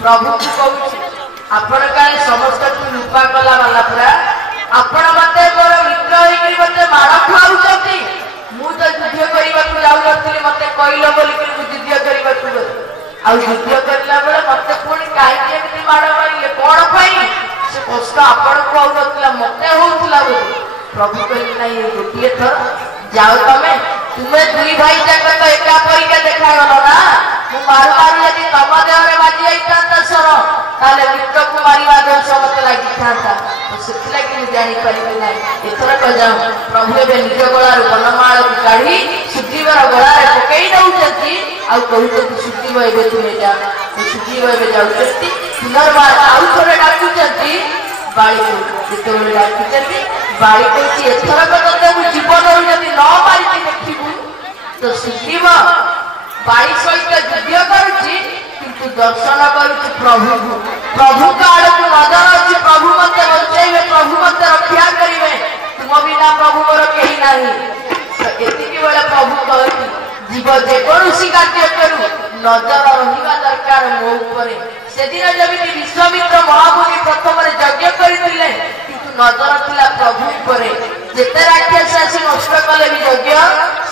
प्रभु को कहूँ आपण काले समस्त रूपा कला वाला पूरा आपण मते मोर मित्र होई मते मार खाउछथि मु तो युद्ध करबा को जाउ नथि मते कहलो बोली कि मु युद्ध करबा को आ युद्ध करला बेले मते पुणी काई केमति मार मारिले कोन पई से कष्ट आपण को आउ नथला मते होउतला बोली प्रभु कहले नाही गोटिए थर जाओ तुम्हें दुई भाई जाक तो एका परिका देखा गल ना मु मारू मारू यदि तम देहरे बाजी जाइता सर ताले मित्र को मारिबा दोष मते लागि थांता तो सेतला कि जानि परिबे नै एथरा क जाऊ प्रभु ए निज गळार बनमाळ को काढी सुग्रीवर गळारे पकई दउछथि आ कहउछथि सुग्रीव एबे तुमे जा सुग्रीव एबे जाउछथि पुनर्बार आउ थोरे डाकुछथि बाली को जेतबेले डाकुछथि बाली को एथरा क तते मु जीवन यदि न मारि देखिबु तो सुग्रीव बाली सहित युद्ध करुछि किंतु दर्शन करुछि प्रभु प्रभु का आड़ को नजर अछि प्रभु मते बचाइबे प्रभु मते रक्षा करिवे तुम बिना प्रभु मोर केही नाही एतिकी बेला प्रभु कहति जीव जे कोनोसी कार्य करू नजर रहिबा दरकार मो ऊपर सेदिन जबिति विश्वामित्र महामुनि प्रथम यज्ञ करिथिले किंतु नजर थिला प्रभु ऊपर जेते राक्षस आसी नष्ट कले भी यज्ञ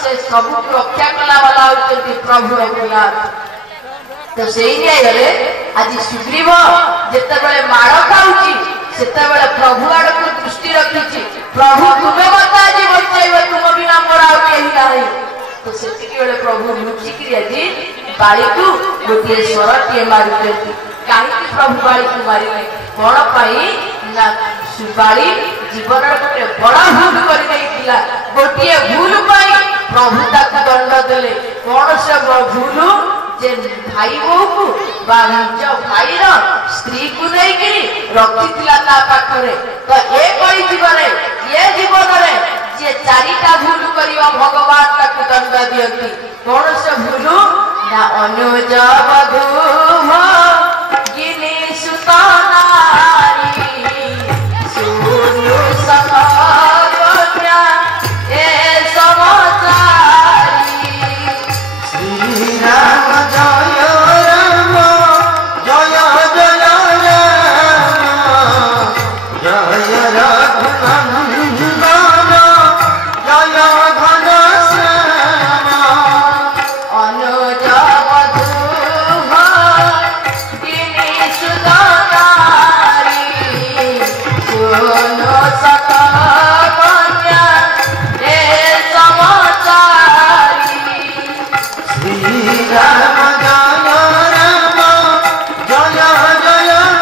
से सब रक्षा कला वाला होती प्रभु रघुनाथ तो सेई न्याय आज सुग्रीव जेते बेले माड़ खाउची सेते बेले प्रभु आड़ को दृष्टि रखिछि प्रभु तुमे मते आज बचाइबे तुम बिना मोर आ केही नाही तो सेतिकी बेले प्रभु लुचि कि आज बाली को गोटे स्वरटिए मारिछथि काहे प्रभु बाली को मारिले कोन पाई ना बाली जीवन गोटे बड़ा भूल कर देइतिला गोटे भूल पाई प्रभु ताकू दंड देले कोन से भूल जे भाई बहू को बा निज भाई रो स्त्री को देई कि रखितिला ता पाखरे तो ए कई जीवन ये जीवन रे जे चारिटा भूल करियो भगवान ताकू दंड दियति कोन से भूल ना अनुज बधू गिनी सुता नारी सुनु सखा कन्या ए समाचारी श्री राम जय राम जय जय राम जय रघुनंदन जय घन श्याम अनुज बधू गिनी सुता नारी सुनु सखा कन्या ए समाचारी श्री राम जय राम जय जय राम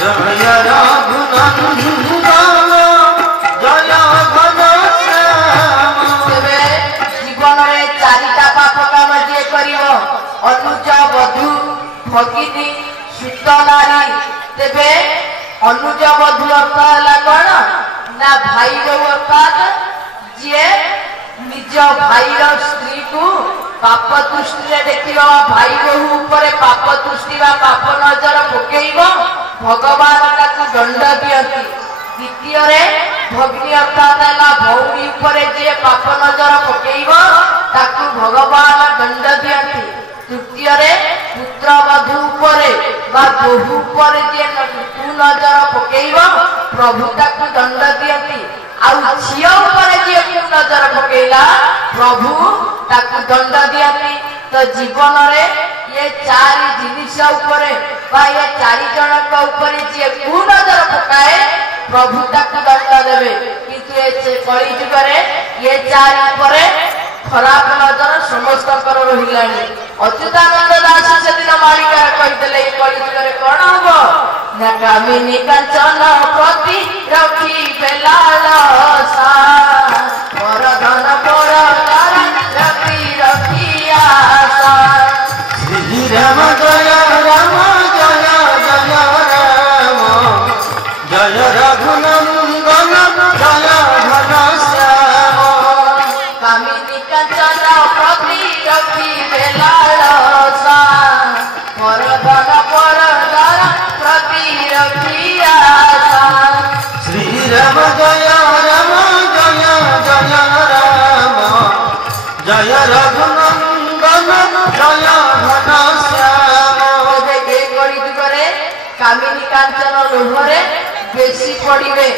जय रघुनंदन जय घन श्याम तेबे जीवन रे चारिटा पाप काम जे करिवो अनुज बधू भगिनी सुत नारी तेबे अनुज बधू अर्थ है कौन ना भाई बहू अर्थात जे निज भाई स्त्री को पाप दृष्टि देखिबा भाई बहू ऊपर पाप दृष्टि बा पाप नजर पकेइबो भगवान ताकू दंड दियति द्वितीय रे भगिनी अर्थात है भौरी ऊपर जे पाप नजर पकेइबो ताकू भगवान दंड दियति तृतीय रे पुत्र वधू ऊपर बा बहू ऊपर जे कु नजर पकेइबो प्रभु ताकू दंड दियति आउ झियो ऊपर जे कु नजर पकेइला प्रभु ताकू दंड दियति तो जीवन रे ये चारि जिनिस ऊपर बा ये चारि जन का ऊपर जे कु नजर पकाए प्रभु ताकू दंड देबे किंतु ए कली जुग रे ये चारि ऊपर खराब नजर समस्त कर रहिलानी अच्युतानंद दास से दिन मालिका कहितले कली जुग रे कोन हबो ना कामिनी कंचन प्रति रखी बेलाल सा पर धन पर कर रखी रखी आशा श्री राम जय राम जय जय राम जय रघुनंदन जय घन श्याम कामिनी कंचन प्रति रखी बेलाल सा पर धन पर कर प्रति रखी आशा श्री राम जय राम जय लोभरे बेसी पड़े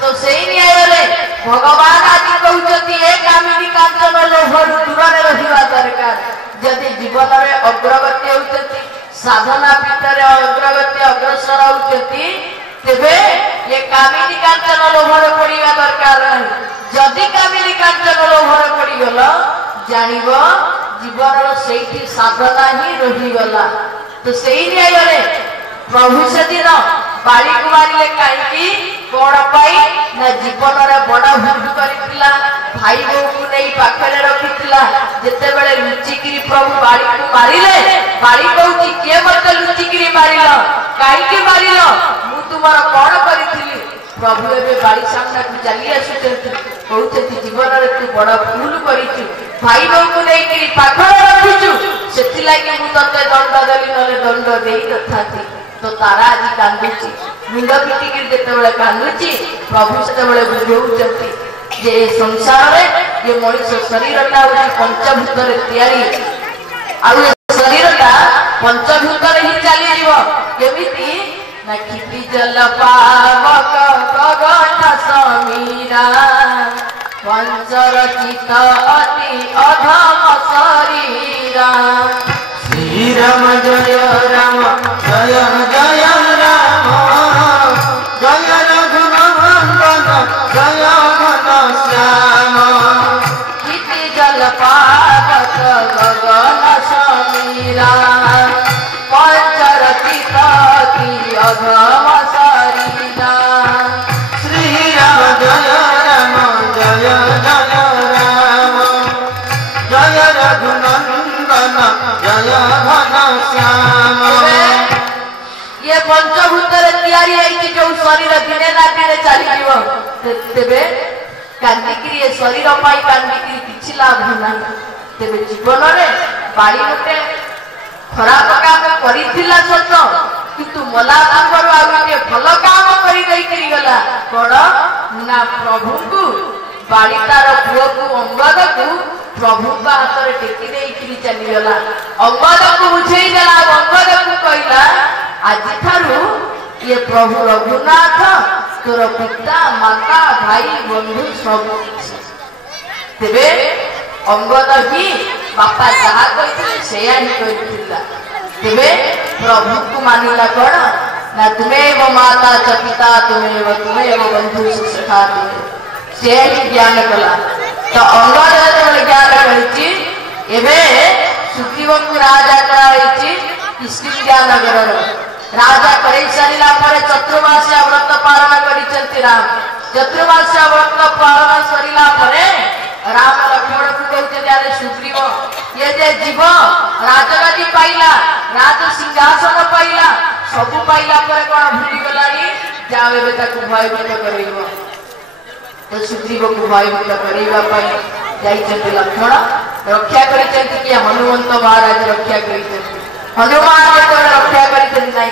तो से न्याय भगवान आज कहते ए कामिनी कांचन लोभर दूर रहा दरकार जदि जीवन में अग्रगति होती साधना पीठर अग्रगति अग्रसर होती तेबे ये कामिनी कांचन लोभर पड़ा दरकार नहीं जदि कामिनी कांचन लोभर पड़गल जानिब जीवन से साधना ही रहीगला तो से न्याय प्रभु से दिन बाड़ी को मारे कहीं कौन पाई ना जीवन में बड़ा भूल करथिला भाई बो को नहीं पाखरे रखिथिला जते बेले लुचिकिरी प्रभु बाड़ी को मारिले बाड़ी कहूची के मत लुचिकिरी मारिल काई के मारिल मु तुमर कौन करिथिली प्रभु एबे बाड़ी सामने को चली आसुचंती कहउछती जीवन रे तू बड़ा भूल करिछु भाई बो को नहीं कि पाखरे रखिछु सेति लागि मु तते दंड देली नले दंड देई नथाती तो तारा आज कांदुची मुंड पिटिकी जेतेबेले कांदुची प्रभु सेतेबेले बुझौचंती जे संसार रे ये मनुष्य शरीरटा होची पंचभूत रे तयारी आ ये शरीरटा पंचभूत रे ही चली जीव केमिति ना खिति जल पावक गगन समीरा पंचरचित अति अधम शरीरा श्री राम जय राम जय जय राम जय रघुनंदन जय घन श्याम किति जल पावक गगन समीरा पंचरचित अति अधम शरीरा श्री राम जय राम जय जय राम जय रघुनंदन जय घन श्याम ये पंचभूत तैयारी है जो शरीर दिने ना दिने चली जीव तेबे कांदिकी ये शरीर पाई कांदिकी किछि लाभ ना तेबे जीवन रे बाड़ी गोटे खराब काम करिथिला सत किंतु मला तांकर आ गोटे भल काम करि देई करी गला कोन ना प्रभु को बाड़ी तार पुओ को अंगद को प्रभु का हाथ रे टेकी देई करी चली गला अंगद को बुझेई देला अंगद को कहला आज थारु ये प्रभु रघुनाथ तोर पिता माता भाई बंधु सब तेबे अंगद ही बापा जहा कहिथिले सेया ही कहिथिला तेबे प्रभु को मानिला कोन ना तुमेव माता च पिता तुमेव बंधु सखा से ही ज्ञान कला तो अंगद जेतबेले ज्ञान करिछि एबे सुग्रीव को राजा कराइछि किष्किंधा नगर राजा करे सारिला पर चतुर्मास्या व्रत पालन करिसंती राम चतुर्मास्या व्रत पालन सरिला परे राम लक्ष्मण को कहते जारे सुग्रीव ये जे जीव राजगादी पाइला राज सिंहासन पाइला सब पाइला पर कोन भूली गलानी जाओ एबे ताकू भयभीत करैबो तो सुग्रीव को भयभीत करैबा पई जाइछंती लक्ष्मण रक्षा करिसंती कि हनुमंत महाराज रक्षा करिसंती हनुमान जो रक्षा कर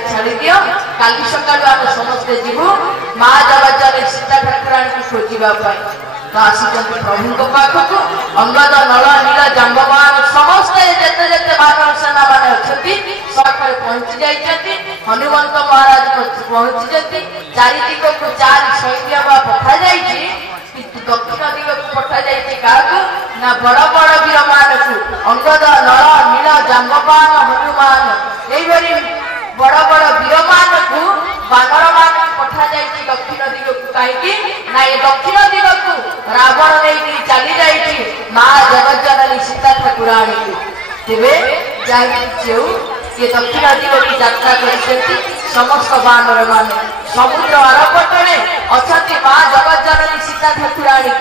छाड़ी दियो काली सकाल आम समस्ते जीवु माँ जगत सीता ठाकुराणी को खोजा तो आसिक प्रभु पाखक अंगद नल नील जाम्बवान समस्ते जेते जेते बानर सेना मान अच्छा पहुंची जाइए हनुमंत महाराज पहुंची चारिदिक को चार सैन्य पठा जाइए दक्षिण दिग को पठा जाइए क्या बड़ बड़ वीर मान को अंगद नल नील जाम्बवान हनुमान यही बड़ बड़ वीर मान को बानर मान पठा जाइए दक्षिण दिग को कहीं ना ये दक्षिण दिग को रावण नहीं चली जाइए माँ जगत जननी सीता ठाकुराणी को तेरे जाऊ ये दक्षिण दिग की यात्रा कर समस्त बानर मान समुद्र आरपटे अच्छा माँ जगत जननी सीता ठाकुराणी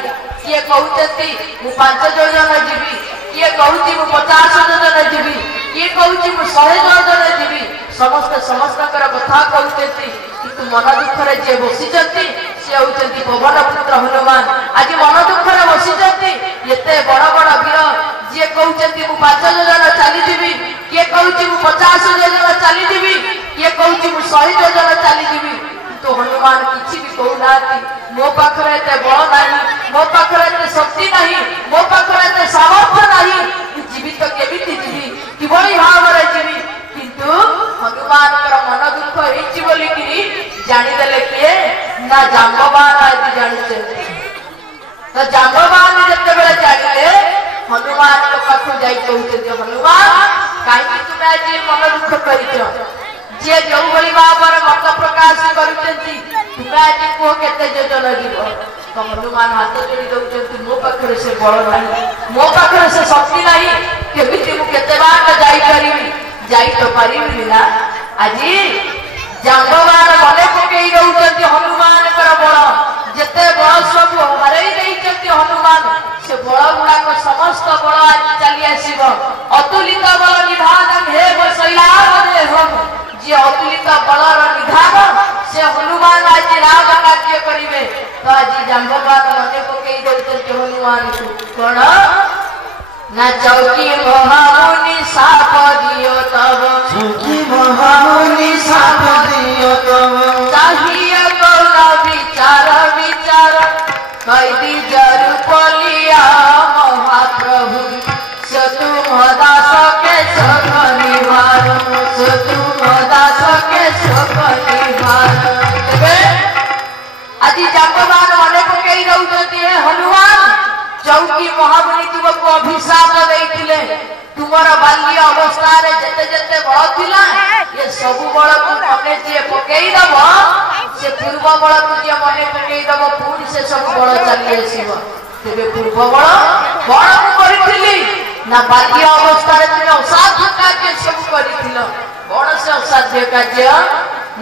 किए कहते मु 5 योजन जीवी किए कहूँ मु 50 योजन जीवी किए कहूँ मु 100 योजन जीवी समस्त समस्त कथा कहते किंतु मन दुखरे जे बसी सी होती पवन पुत्र हनुमान आज मन दुखरे बसी ये बड़ बड़ वीर जी कहते मु 5 योजन चलीजी किए कहूँ मु 50 योजन चलीजी किए कहूँ मु 100 योजन चलीजी तो हनुमान किसी भी कहूना मो पाखरे एते बल नहीं मो पाखरे एते शक्ति नहीं मो पाखरे एते सामर्थ्य नहीं जीवित केमिति जीवी किभली भाव रे जीवी किंतु हनुमान मन दुख होइछि बोली कि जानि ना जाम्बवान आज जानते तो जाम्बवान जिते बेले जानिले हनुमान को पाखु जाई कहते हनुमान कहीं तुम आज मन दुख कर जे जो भली भावर मत प्रकाश करुचंती तुम आज को केते योजन जीव तो हनुमान हाथ जोड़ी दउचंती मो पाखरे से बळ नाही मो पाखरे से शक्ति नाही केमिति मु केते बाट जाई तो परिबी ना आज जाम्बवान मने पकई दउचंती हनुमान कर बळ जेते बळ सब हरई देइचंती हनुमान से बळ गुडाक समस्त बळ आज चली आसीबो अतुलित बल निधान हे शैलावरे हम जे अतुलित बलर निधान से हनुमान आज राम कार्य करिवे तो आज जाम्बवान मने पकई दउचंती हनुमान कोन ना चौकी महामुनि साप दियो तब चौकी महामुनि साप दियो तब चाहिए गौरा विचार कैदी जरु पलिया महाप्रभु से तुम दास के सुख निवार से तुम दास के सुख निवार आज जाम्बवान मने पकई दउचंती हनुमान चौकी महामुनि तुमको अभिशाप देइथिले तुमर बाल्य अवस्था रे जते जते बळ थिला ये सब बळ को मने जे पकेई दब से पूर्व बळ को जे मने पकेई दब पूरी से सब बळ चली आसीबो तेबे पूर्व बळ बळ को करिथिली ना बाल्य अवस्था रे तुम असाध्य कार्य सब करिथिलो बळ से असाध्य कार्य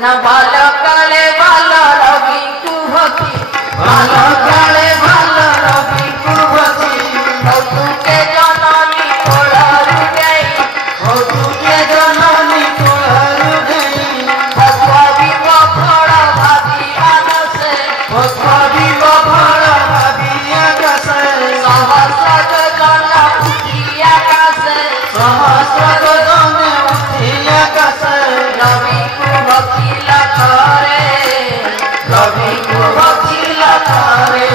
ना बाल काले बाल रवि कुहकी बाल काले बाल रवि कुहकी तू के जननी कोळारु गई तू के जननी कोळारु गई भगवती बफड़ भाभी आनसे भगवती बफड़ भाभी आनसे सहस्र जन उठिया कासे सहस्र जन उठिया कासे रवि को भक्ति लखरे रवि को भक्ति लखरे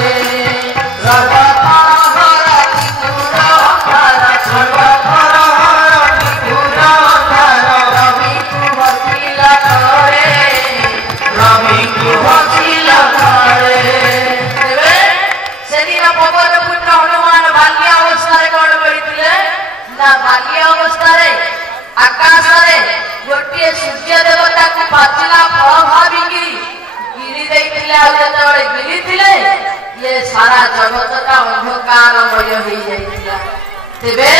गोटे सूर्य देवता को पाचिला फल भाविकी गिरी गिरी ये सारा जगत का अंधकारमय हो जाइतिला तेबे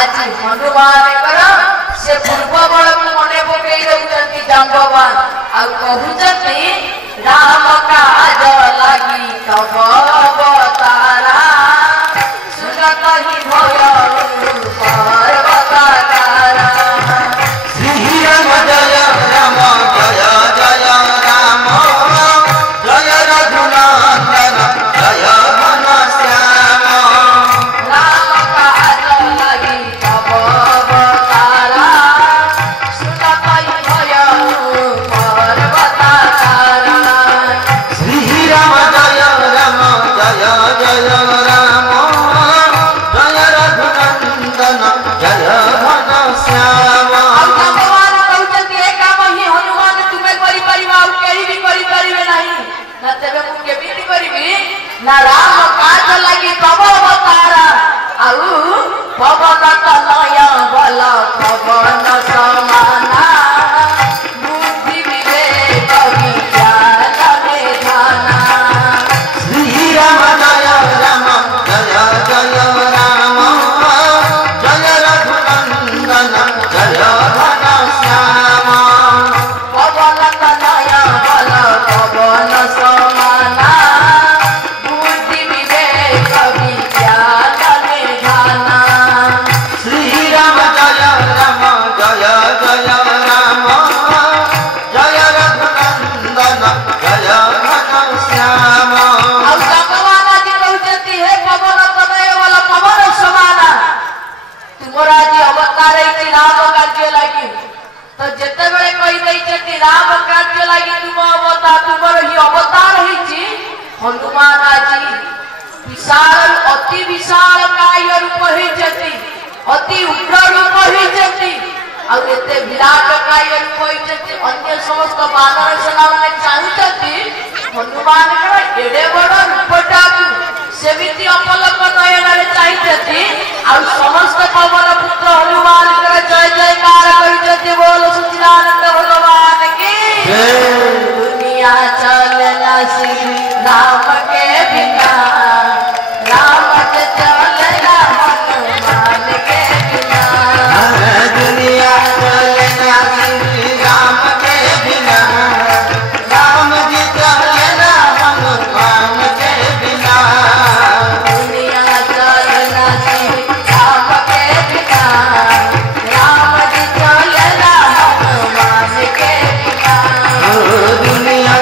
आज हनुमान से पूर्व बल को मने पकई दउचंती जाम्बवान आ कहउचंती राम काज लागि तब अवतारा सुनत ही भय पर्वताकारा श्री राम जय राम जय जय राम जय रघुनंदन जय घनश्याम राम काज लागि तब अवतारा सुनत ही भय पर्वताकारा श्री राम जय राम जय जय राम जय रघुनंदन जय घनश्याम भगवान कहउचंती ए काम ही हनुमान तुमे करि परिवा केही भी करि परिबे नाही ना तेबे मु केबिति करिबी ना राम काज लागि तब अवतारा आउ पवन तनय बल पवन समाना बुद्धि विवेक विज्ञान निधाना श्री राम जय राम जय जय राम जय रघुनंदन जय घनश्याम पवन तनय बल पवन समाना बुद्धि विवेक विज्ञान निधाना श्री राम जय राम जय जय राम जय रघुनंदन जय घनश्याम ଆଉ ଭଗବାନ ଆଜି କହୁଛନ୍ତି ହେ ପବନ ତନୟ ବଲ ପବନ ସମାନା ତୁମର ଆଜି ଅବତାର ହେଇଛି ରାମ କାର୍ଯ୍ୟ ଲାଗି ତ ଯେତେବେଳେ କହିଦେଇଛନ୍ତି ରାମ କାର୍ଯ୍ୟ ଲାଗି ତୁମର ହିଁ ଅବତାର ହେଇଛି ହନୁମାନ ଆଜି ବିଶାଳ ଅତି ବିଶାଳ କାୟ ରୂପ ହେଇଛନ୍ତି ଅତି ଉଗ୍ର ରୂପ ହେଇଛନ୍ତି ଆଉ ଏତେ ବିରାଟ କାୟ ରୂପ ହେଇଛନ୍ତି ଅନ୍ୟ ସମସ୍ତ ବାନର ସେନା ମାନେ ଚାହୁଁଛନ୍ତି हनुमान एडे बड़ रूपटा सेमिति अपलक नयन चाहिए और समस्त पवन पुत्र हनुमान जय जयकार कर बोल सच्चिदानंद भगवान की दुनिया चलना श्री राम के बिना राम के चलना हनुमान के बिना दुनिया चलना श्री राम के बिना राम जी चलना हनुमान के बिना दुनिया चलना श्री राम के बिना राम जी चलना हनुमान के बिना दुनिया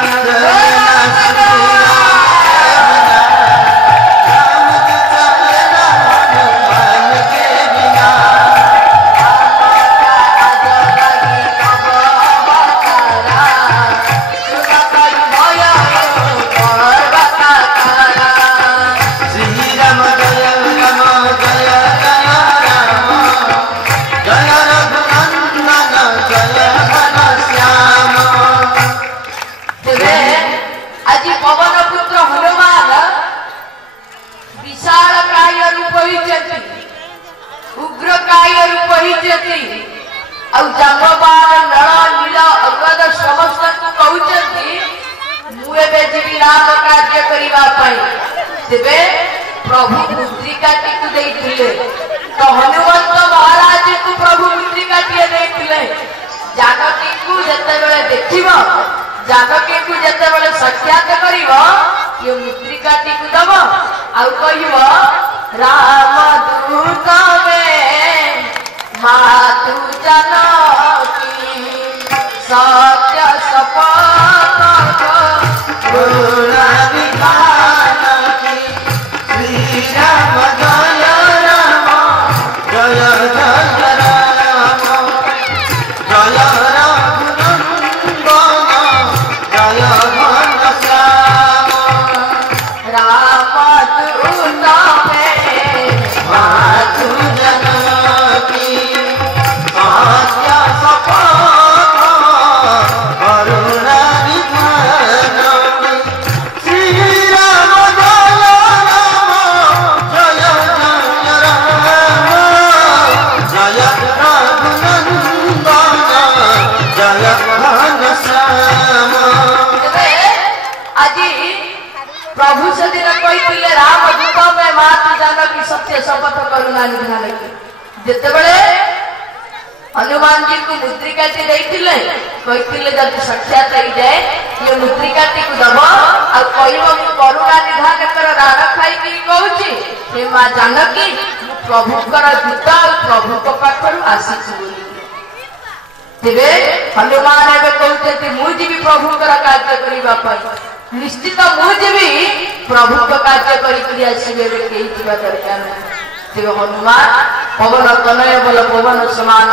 प्रभु मुद्रिका तो हनुमंत महाराज को प्रभु मुद्रिका जानकी को जिते देख जानकी को जिते साक्षात कर मुद्रिका दब राम दूत में मातु जानकी सत्य शपथ राम जय राम जय जय राम जय रघुनंदन जय घनश्याम राम दूत में मातु जानकी सत्य शपथ करुणा निधानकी श्री राम जय जय रघुनंदन जय घनश्याम आज प्रभु से दिन कही राम दूत में मातु जानकी सत्य शपथ करुणा निधान की जितेबले हनुमान जी को मुद्रिका कही जब साक्षात हो जाए ये मुद्रिका को दब करुणा निधान कर राण खाई कहूँ हे माँ जानकी प्रभुकर दूत प्रभु पाखर आसी तेरे हनुमान एवं कहते मुझे प्रभुकर कार्य करने निश्चित मुझे प्रभु कार्य करसबे दरकार तेरे हनुमान पवन तनय बल पवन समान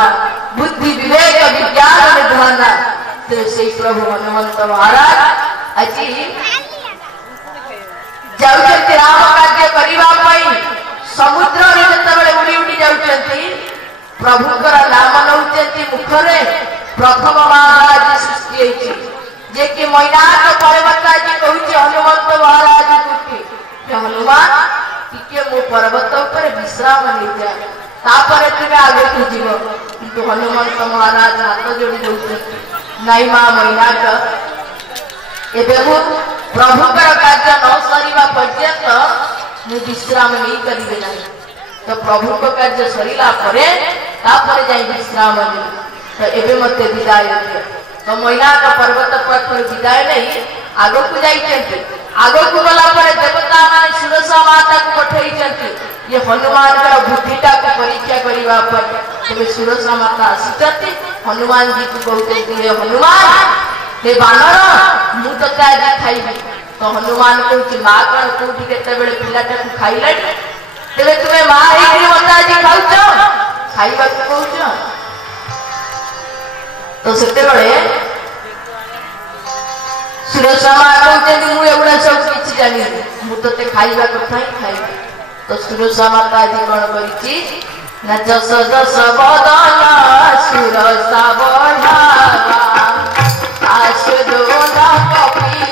बुद्धि विवेक विज्ञान निधान तेरे से प्रभु हनुमंत महाराज आज जाऊँच राम कार्य करने समुद्र जिते उड़ी उड़ी जाऊँच प्रभुकर नाम नौचंती मुखरे प्रथम महाराज सृष्टि जे कि मैनाक पर्वत जी कहूँ हनुमंत महाराज को हनुमान टिके मो पर्वत पर विश्राम नहीं जाए तुम आगे को जीव कि हनुमंत महाराज हाथ जोड़ी दौर नाई माँ मैनाक एवं प्रभुकर कार्य न सरिबा पर्यंत मुझे विश्राम नहीं करेंगे ना तो प्रभु को कार्य सरिला जाए विश्राम तो एवं मत विदाय दिए तो मैनाक पर्वत पर विदाय नहीं आग को जाइए आग को गला देवता मान सुरसा माता को पठई ये हनुमान बुद्धिटा को परीक्षा करने तेज सुरसा माता आसी हनुमान जी को कहते हनुमान हे बानर मु तो आज खाइबी तो हनुमान कहूँ माँ कौन कौटी के पिलाटा को खाइला तेरे तुम्हें माँ मत आज खाऊच खाइबा कहूच तो से सुरसा माँ कहते मुझे सब किसी जानी मुझे खाइबा कथा ही खाइबी तो सुरसा माता आज कौन करी जस जस बदन सुरसा बढ़ावा आस दोना कपी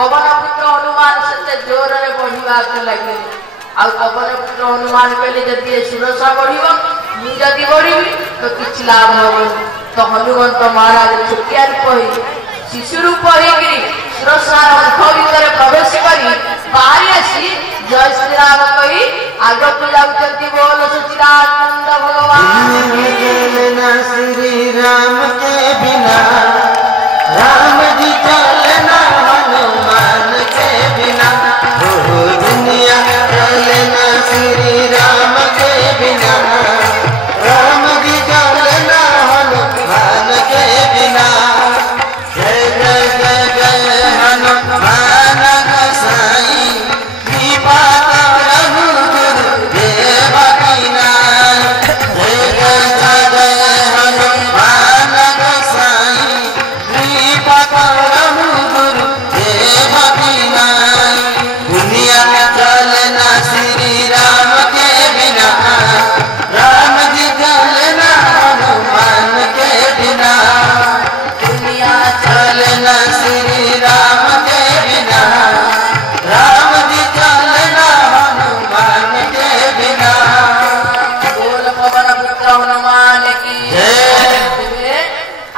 पवन पुत्र हनुमान से जोर रे बढ़िवा लगे आ पवन पुत्र हनुमान कहले जदि सुरसा बढ़िबो मु जदि बढ़िबी तो किछ लाभ होबो तो हनुमंत महाराज छोटिया रूप शिशु रूप होगी सुरसा मुख भीतर प्रवेश करी बाहरी आसी जय श्री राम कही आग को जाउचंती बोल सच्चिदानंद भगवान श्री राम के बिना राम जी चलना हनुमान के बिना दुनिया चलना श्री राम के बिना राम जी चलना हनुमान के बिना जय जय जय जय हनुमान गोसाई कृपा करहु गुरुदेव कीना जय जय जय जय हनुमान गोसाई कृपा करहु गुरुदेव कीना दुनिया चलना श्री राम के बिना राम जी चलना हनुमान के बिना दुनिया चलना श्री राम के बिना राम जी चलना हनुमान के बिना बोल पवन पुत्र हनुमान की जय।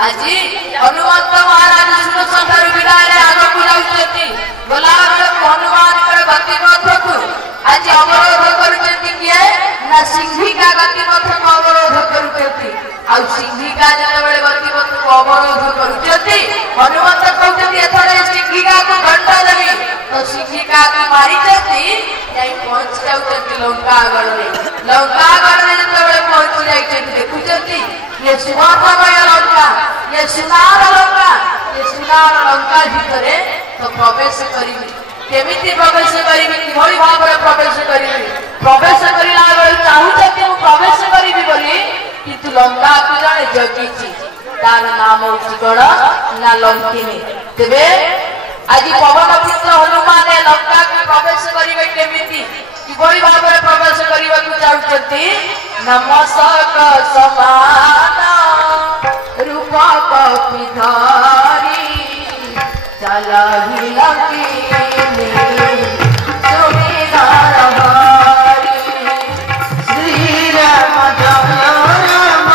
आज हनुमंत महाराज सुरसंधार विदाय आग को जाउछथि बोला हनुमान कर गति पथ को आज अवरोध करूछथि किए ना सिंहिका गति पथ को अवरोध करूछथि आ सिंहिका जतबेले गति पथ को अवरोध करूछथि हनुमंत कहउछथि एथरे सिंहिका को दंड देबी तो सिंहिका को मारी जति जाई पहुंच जाउछथि लंकागढ़ में जतबेले पहुंच जाइछथि देखुछथि ये सुवर्णमय लंका ये सुनार लंका भितरे तो प्रवेश करिबी केमिति प्रवेश करिबी किभଳି भाବରେ प्रवेश करिबी प्रवेश करिला बेले चाहुछथि मु प्रवेश करिबी बोली किंतु लंका को जाने जगिछि तार नाम होछि गण ना लंकिनी तेबे आज पवन पुत्र हनुमान लंका को प्रवेश करिबे केमिति किभଳି भाବରେ प्रवेश करिबाकु चाहुछथि नमस्क समान रूप कपिधारी चलहि लंकिनी सुमिरन हरि श्री राम जय राम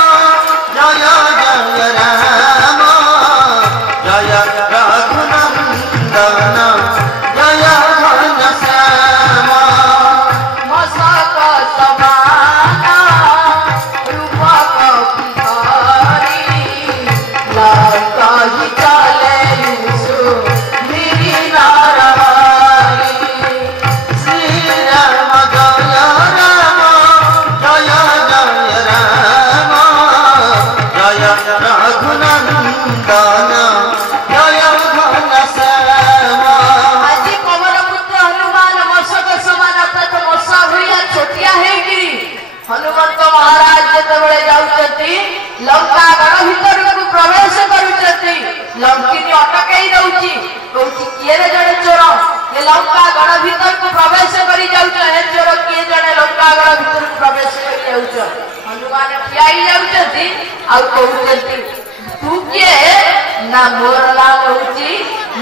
जय जय राम जय रघुनंदन जय घनश्याम मस्तक समान रूप कपिधारी लंकाहि चले श्री राम जय राम जय जय राम जय रघुनंदन जय घनश्याम आज पवन पुत्र हनुमान मशक समान अर्थात मशा भैया छोटिया हेगिरी हनुमंत महाराज जेतेबेले जाउछथि लंका गढ़ भीतर को प्रवेश करूछथि लंकिनी अटकई दउछि कहछि किए रे जड़े चोर ये लंका गढ़ भीतर को प्रवेश करी जाउछ हे चोर किए जड़े लंका गढ़ भीतर को प्रवेश करी जाउछ हनुमान ठियाई जाउछथि आ कहउछथि तू किए ना मोर नाम होछि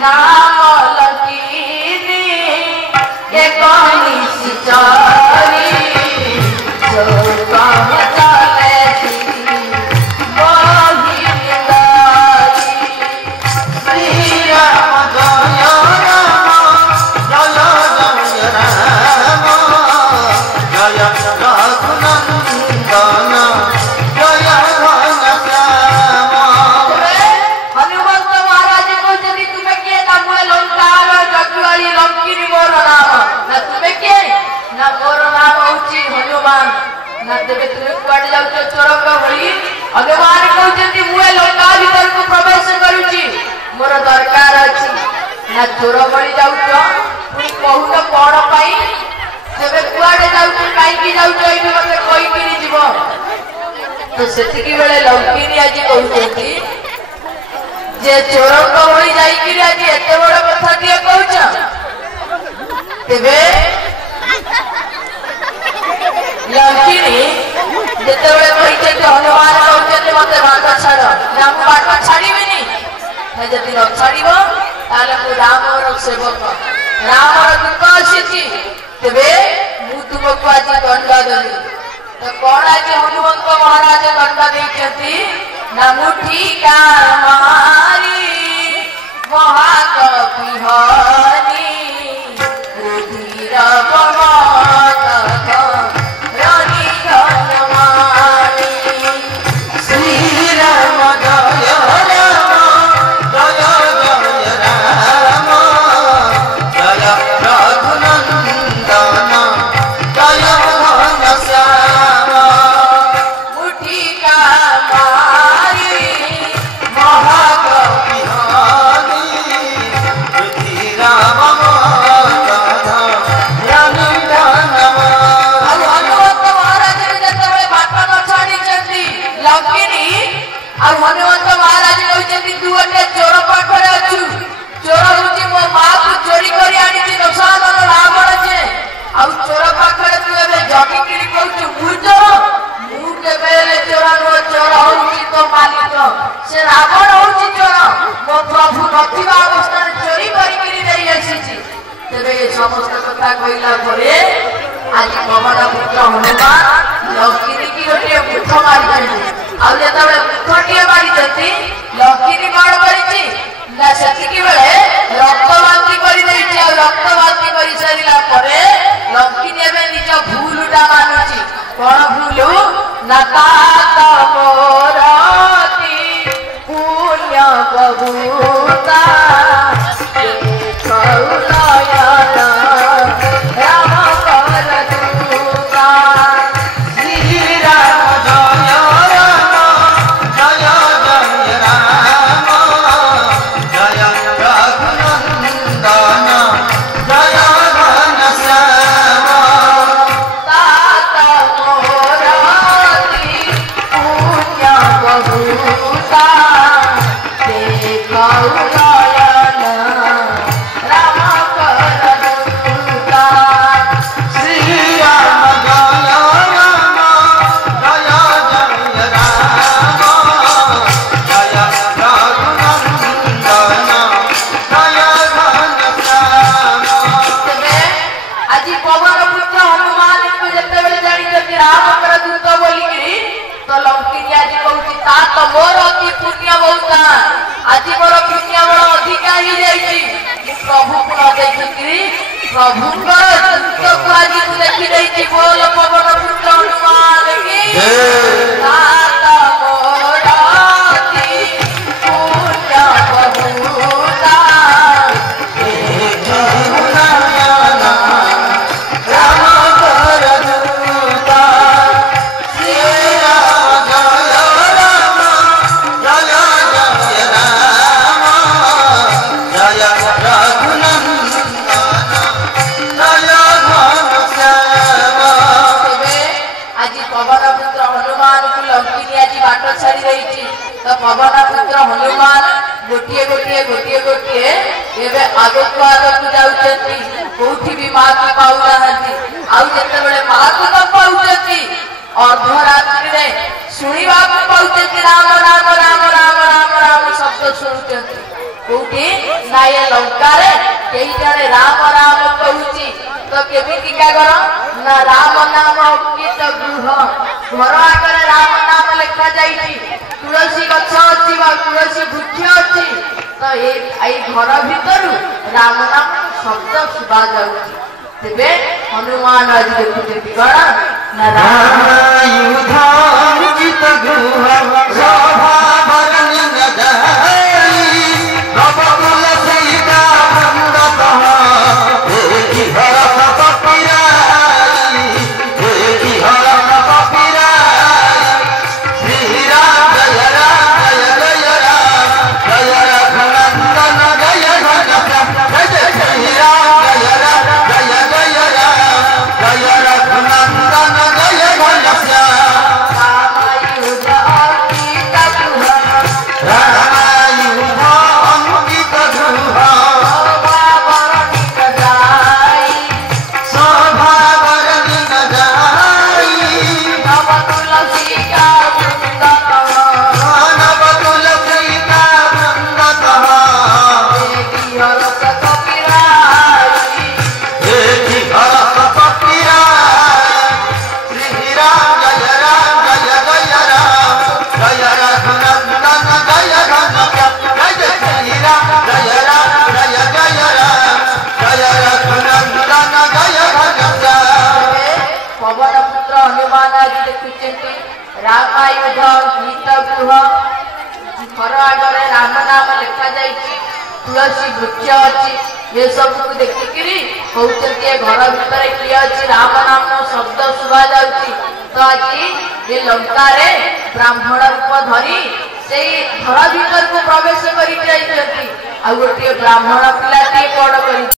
नाम लंकिनी के कहनी सिचारी जो काम चले श्री राम जय राम जय जय राम जय रघुनंदन जय घनश्याम हनुमंत महाराज कहते तुम्हें किए ना मुझे लंका जगुआली लंकिनी मोर नाम ना तुम्हें किए ना मोर नाम होची हनुमान ना तेरे तुम्हें कुआड़े जाउछ चोरक भली हनुमान कहते मुझे लंका भीतर को प्रवेश करूची मोर दरकार अछि ना चोर भली जाउछ पुनी कहू कौन पाई तेरे कुआड़े जाउछ काई की जाउछ एठी मते कोई किनी जीव तो सेतिकी बेले लंकिनी आज कहउछथि जे चोरक भली जाई कि आज एते बड़ कथा दिए कहउछ तेबे लंकिनी जेतेबेले कहिছে যে हनुमान कहउछथि मते बाट छाड़ ना बाट छाड़ीबिनी ना जदि न छाड़ीबो ताले मु रामर सेवक रामर दुख आसी तेरे मु तुमको आज दंड देवी तो कौन आज हनुमंत महाराज दंड देती ना मुठी का मारी महाकवि हरि रुधिर हनुमंत महाराज कहते तू गोटे चोर पाखे अच्छु चोर हूँ मो माँ को चोरी कर आनी दशानन रावण जे आ चोर पाखे तू ए जगिकी कहू मु चोर मुझे चोर नुह चोर हूँ तो मालिक से रावण हूँ चोर मो प्रभु नथिबा अवस्था चोरी करी तेरे ये समस्त कथा कहला आज पवन पुत्र हनुमान लक्ष्मी की गोटे मुठ मारी आते मुठटे मारी लक्ष्मी कौन कर रक्तवांति कर रक्तवांति कर सारा लक्ष्मी एवं निज भूलटा मानुची कौन भूलु ना पुण्य बबूता मोर अति पुण्य बहुता आज मोर पुण्य बल अधिका ही जाइए प्रभु को न देखिकी प्रभु को आज देखी देखी बोल पवन पुत्र हनुमान की मोर अति पुण्य बहुता तो पवन पुत्र हनुमान गोटे गोटे गोटे गोटे एवं आगक आगक जाऊँगी कौटी भी माँ को पाऊना आते माँ को न पाँच अर्धरात्रि शुणा पाँच राम राम राम राम राम राम शब्द शुणुं कौटी ना ये लंकार कई जड़े राम राम कहूँ तो केमिका घर ना राम नाम अंकित गृह घर आगे राम नाम लिखा जाइए तुलसी गछ अच्छी तुलसी वृक्ष अच्छी तो ये घर भीतर राम नाम शब्द शुभा जाए हनुमान आज देखुचे कौन ना ଲେଖୁଛନ୍ତି ରାମାୟୁଧ ଗୀତ ଗୃହ ଘର ଆଗରେ ରାମ ନାମ ଲେଖା ଯାଇଛି ତୁଳସୀ ବୃକ୍ଷ ଅଛି ये सब को देखिकी कहते घर भीतर किए अच्छी राम नाम शब्द शुभा जाऊँगी तो आज ये लंका रे ब्राह्मण रूप धरी से घर भीतर को प्रवेश कर गोटे ब्राह्मण पिलाटी कौन कर